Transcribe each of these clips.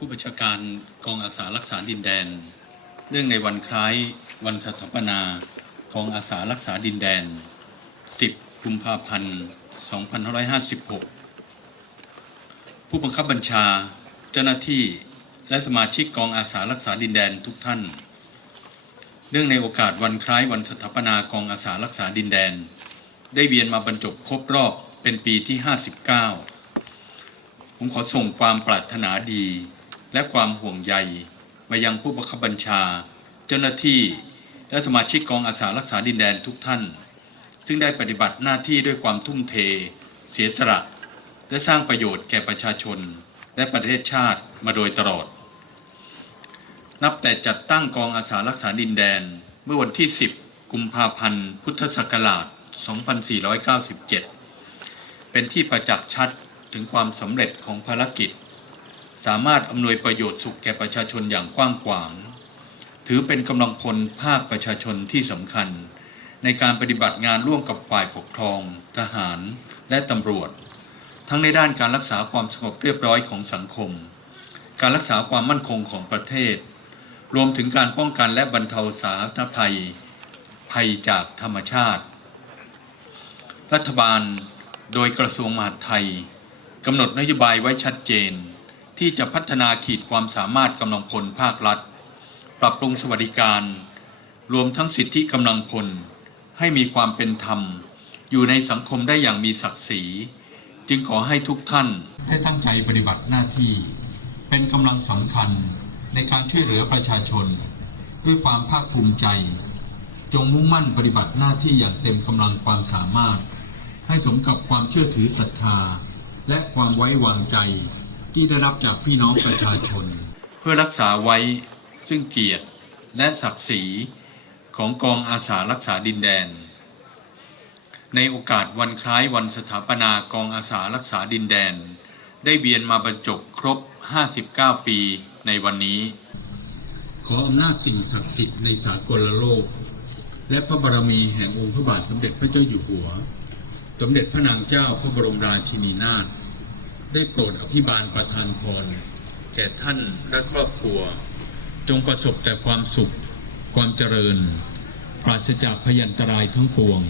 ผู้บัญชาการกองอาสารักษาดินแดน เนื่องในวันคล้ายวันสถาปนากองอาสารักษาดินแดน 10 กุมภาพันธ์ 2556 ผู้บังคับบัญชาเจ้าหน้าที่และสมาชิกกองอาสารักษาดินแดนทุกท่าน เนื่องในโอกาสวันคล้ายวันสถาปนากองอาสารักษาดินแดน ได้เวียนมาบรรจบครบรอบเป็นปีที่ 59ผมขอส่งความปรารถนาดี และความห่วงใยมายังผู้บังคับบัญชา เจ้าหน้าที่ และสมาชิกกองอาสารักษาดินแดนทุกท่าน ซึ่งได้ปฏิบัติหน้าที่ด้วยความทุ่มเท เสียสละ และสร้างประโยชน์แก่ประชาชน และประเทศชาติมาโดยตลอด นับแต่จัดตั้งกองอาสารักษาดินแดนเมื่อวันที่ 10 กุมภาพันธ์ พุทธศักราช 2497 เป็นที่ประจักษ์ชัดถึงความสำเร็จของภารกิจ สามารถอำนวยประโยชน์สุขแก่ประชาชนอย่างกว้างขวาง ถือเป็นกำลังพลภาคประชาชนที่สำคัญ ในการปฏิบัติงานร่วมกับฝ่ายปกครอง ทหาร และตำรวจ ทั้งในด้านการรักษาความสงบเรียบร้อยของสังคม การรักษาความมั่นคงของประเทศ รวมถึงการป้องกันและบรรเทาสาธารณภัย ภัยจากธรรมชาติ รัฐบาล โดยกระทรวงมหาดไทยกำหนดนโยบายไว้ชัดเจน ที่จะพัฒนาขีดความสามารถกำลังพลภาครัฐ ปรับปรุงสวัสดิการ รวมทั้งสิทธิกำลังพล ให้มีความเป็นธรรม อยู่ในสังคมได้อย่างมีศักดิ์ศรี จึงขอให้ทุกท่านได้ตั้งใจปฏิบัติหน้าที่ เป็นกำลังสำคัญในการช่วยเหลือประชาชน ด้วยความภาคภูมิใจ จงมุ่งมั่นปฏิบัติหน้าที่อย่างเต็มกำลังความสามารถ ให้สมกับความเชื่อถือศรัทธา และความไว้วางใจ ที่ได้รับจากพี่น้องประชาชน เพื่อรักษาไว้ซึ่งเกียรติและศักดิ์ศรีของกองอาสารักษาดินแดน ในโอกาสวันคล้ายวันสถาปนากองอาสารักษาดินแดน ได้เวียนมาบรรจบครบ 59 ปีในวันนี้ ขออำนาจสิ่งศักดิ์สิทธิ์ในสากลโลก และพระบารมีแห่งองค์พระบาทสมเด็จพระเจ้าอยู่หัว สมเด็จพระนางเจ้าพระบรมราชินีนาถ ได้โปรดอภิบาลประทานพรแก่ท่านและครอบครัว จงประสบแต่ความสุข ความเจริญ ปราศจากพยันตรายทั้งปวง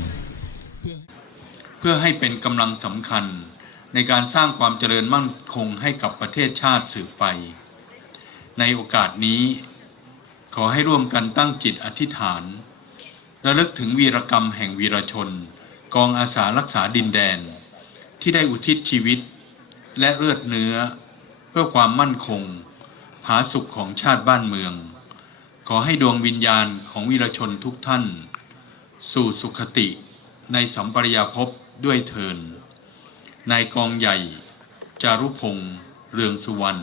เพื่อให้เป็นกำลังสำคัญในการสร้างความเจริญมั่นคงให้กับประเทศชาติสืบไป ในโอกาสนี้ ขอให้ร่วมกันตั้งจิตอธิษฐานระลึกถึงวีรกรรมแห่งวีรชน กองอาสารักษาดินแดน ที่ได้อุทิศชีวิต และเลือดเนื้อ เพื่อความมั่นคง ผาสุขของชาติบ้านเมือง ขอให้ดวงวิญญาณของวีรชนทุกท่าน สู่สุขติในสัมปรายภพด้วยเทินนายกองใหญ่ จารุพงษ์เรืองสุวรรณ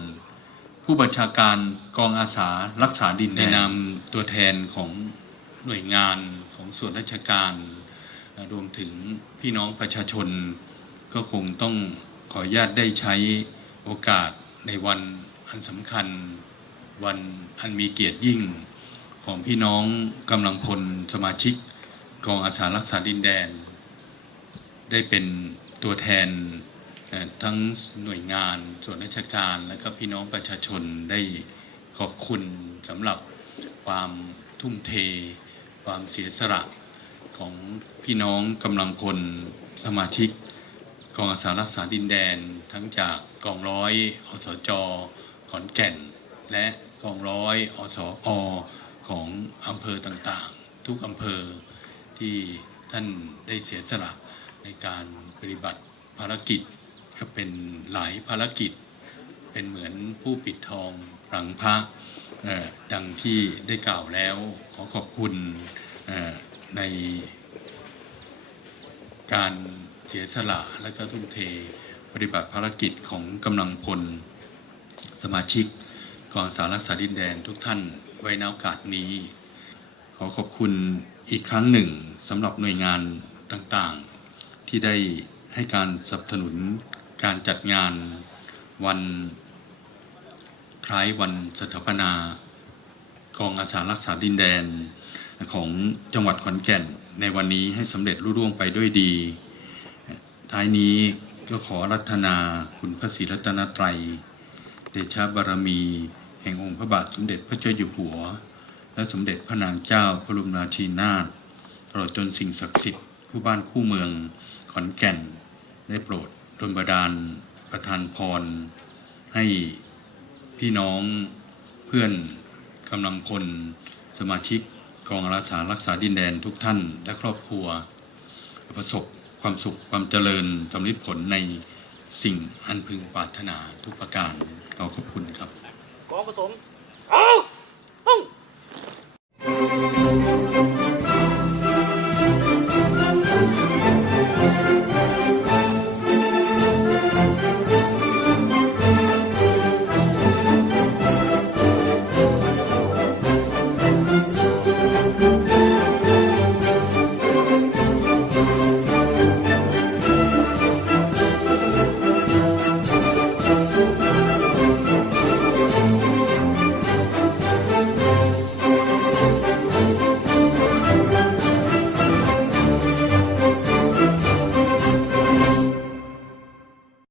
ผู้บัญชาการกองอาสารักษาดินในนามตัวแทนของหน่วยงานของส่วนราชการ รวมถึงพี่น้องประชาชนก็คงต้อง ขออนุญาตได้ใช้โอกาสในวันอันสำคัญ วันอันมีเกียรติยิ่ง ของพี่น้องกำลังพลสมาชิกกองอาสารักษาดินแดน ได้เป็นตัวแทนทั้งหน่วยงานส่วนราชการและก็พี่น้องประชาชนได้ขอบคุณสำหรับความทุ่มเท ความเสียสละของพี่น้องกำลังพลสมาชิก กองอาสารักษาดินแดน ทั้งจากกองร้อยอสจขอนแก่น และกองร้อยอสอของอำเภอต่างๆ ทุกอำเภอที่ท่านได้เสียสละในการปฏิบัติภารกิจก็เป็นหลายภารกิจ เป็นเหมือนผู้ปิดทองหลังพระดังที่ได้กล่าวแล้วขอขอบคุณในการ เสียสละและก็ทุ่มเทปฏิบัติภารกิจของกำลังพล สมาชิกกองอาสารักษาดินแดนทุกท่านไว้นโอกาสนี้ ขอขอบคุณอีกครั้งหนึ่งสำหรับหน่วยงานต่างๆ ที่ได้ให้การสนับสนุนการจัดงานวันคล้ายวันสถาปนากองอาสารักษาดินแดนของจังหวัดขอนแก่นในวันนี้ให้สำเร็จรุ่ร่วงไปด้วยดี ท้ายนี้ก็ขอรัตนาคุณพระศรีรัตนตรัย เดชะบารมี แห่งองค์พระบาทสมเด็จพระเจ้าอยู่หัว และสมเด็จพระนางเจ้าพระบรมราชินีนาถตลอดจนสิ่งศักดิ์สิทธิ์คู่บ้านคู่เมืองขอนแก่น ได้โปรดดลบันดาลประทานพร ให้พี่น้องเพื่อนกำลังพลสมาชิกกองอารักษารักษาดินแดนทุกท่านและครอบครัว ประสบ ความสุขความเจริญสำลิดผลในสิ่งอันพึงปรารถนาทุกประการขอขอบคุณครับกองผสมเอา